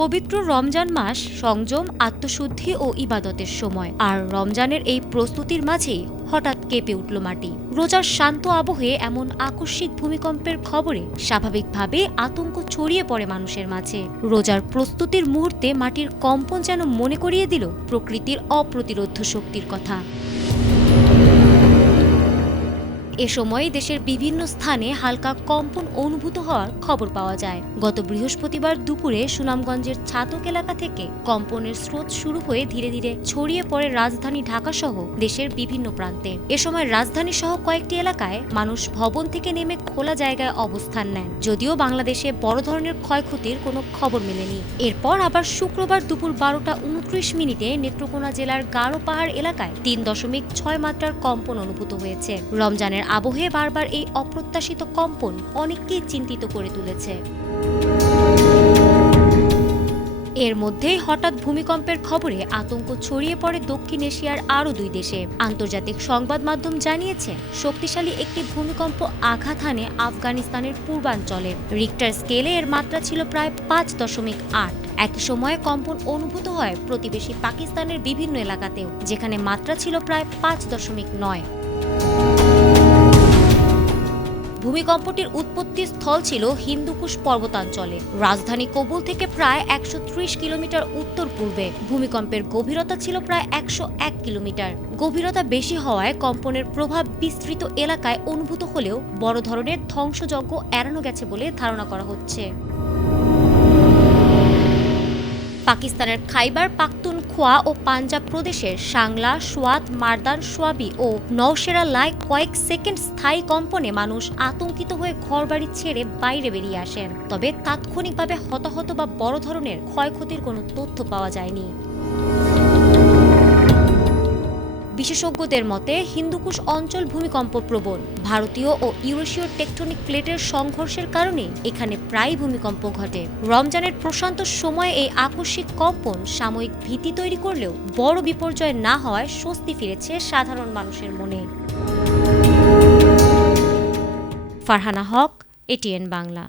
পবিত্র রমজান মাস সংযম, আত্মশুদ্ধি ও ইবাদতের সময়। আর রমজানের এই প্রস্তুতির মাঝেই হঠাৎ কেঁপে উঠল মাটি। রোজার শান্ত আবহে এমন আকস্মিক ভূমিকম্পের খবরে স্বাভাবিকভাবে আতঙ্ক ছড়িয়ে পড়ে মানুষের মাঝে। রোজার প্রস্তুতির মুহূর্তে মাটির কম্পন যেন মনে করিয়ে দিল প্রকৃতির অপ্রতিরোধ্য শক্তির কথা। এ সময় দেশের বিভিন্ন স্থানে হালকা কম্পন অনুভূত হওয়ার খবর পাওয়া যায়। গত বৃহস্পতিবার দুপুরে সুনামগঞ্জের ছাতক এলাকা থেকে কম্পনের স্রোত শুরু হয়ে ধীরে ধীরে ছড়িয়ে পড়ে রাজধানী ঢাকা সহ দেশের বিভিন্ন প্রান্তে। এ সময় রাজধানী সহ কয়েকটি এলাকায় মানুষ ভবন থেকে নেমে খোলা জায়গায় অবস্থান নেন, যদিও বাংলাদেশে বড় ধরনের ক্ষয়ক্ষতির কোনো খবর মেলেনি। এরপর আবার শুক্রবার দুপুর 12:29 নেত্রকোনা জেলার গারো পাহাড় এলাকায় 3.6 মাত্রার কম্পন অনুভূত হয়েছে। রমজানের আবহে বারবার এই অপ্রত্যাশিত কম্পন অনেককেই চিন্তিত করে তুলেছে। এর মধ্যেই হঠাৎ ভূমিকম্পের খবরে আতঙ্ক ছড়িয়ে পড়ে দক্ষিণ এশিয়ার আরও 2 দেশে। আন্তর্জাতিক সংবাদ মাধ্যম জানিয়েছে, শক্তিশালী একটি ভূমিকম্প আঘাত হানে আফগানিস্তানের পূর্বাঞ্চলে। রিক্টার স্কেলে এর মাত্রা ছিল প্রায় 5.8। একই সময়ে কম্পন অনুভূত হয় প্রতিবেশী পাকিস্তানের বিভিন্ন এলাকাতেও, যেখানে মাত্রা ছিল প্রায় 5.9। ভূমিকম্পটির উৎপত্তি স্থল ছিল হিন্দুকুশ পর্বতাঞ্চলে, রাজধানী কাবুল থেকে প্রায় 130 কিলোমিটার উত্তর পূর্বে। ভূমিকম্পের গভীরতা ছিল প্রায় 101 কিলোমিটার। গভীরতা বেশি হওয়ায় কম্পনের প্রভাব বিস্তৃত এলাকায় অনুভূত হলেও বড় ধরনের ধ্বংসযজ্ঞ এড়ানো গেছে বলে ধারণা করা হচ্ছে। পাকিস্তানের খাইবার পাখতুনখোয়া ও পাঞ্জাব প্রদেশের সাংলা, সোয়াত, মারদান, সোয়াবি ও নওশেরালায় কয়েক সেকেন্ড স্থায়ী কম্পনে মানুষ আতঙ্কিত হয়ে ঘরবাড়ি ছেড়ে বাইরে বেরিয়ে আসেন। তবে তাৎক্ষণিকভাবে হতাহত বা বড় ধরনের ক্ষয়ক্ষতির কোনো তথ্য পাওয়া যায়নি। বিশেষজ্ঞদের মতে, হিন্দুকুশ অঞ্চল ভূমিকম্প প্রবণ। ভারতীয় ও ইউরেশীয় টেকটনিক প্লেটের সংঘর্ষের কারণে এখানে প্রায় ভূমিকম্প ঘটে। রমজানের প্রশান্ত সময়ে এই আকস্মিক কম্পন সাময়িক ভীতি তৈরি করলেও বড় বিপর্যয় না হওয়ায় স্বস্তি ফিরেছে সাধারণ মানুষের মনে। ফারহানা হক, এটিএন বাংলা।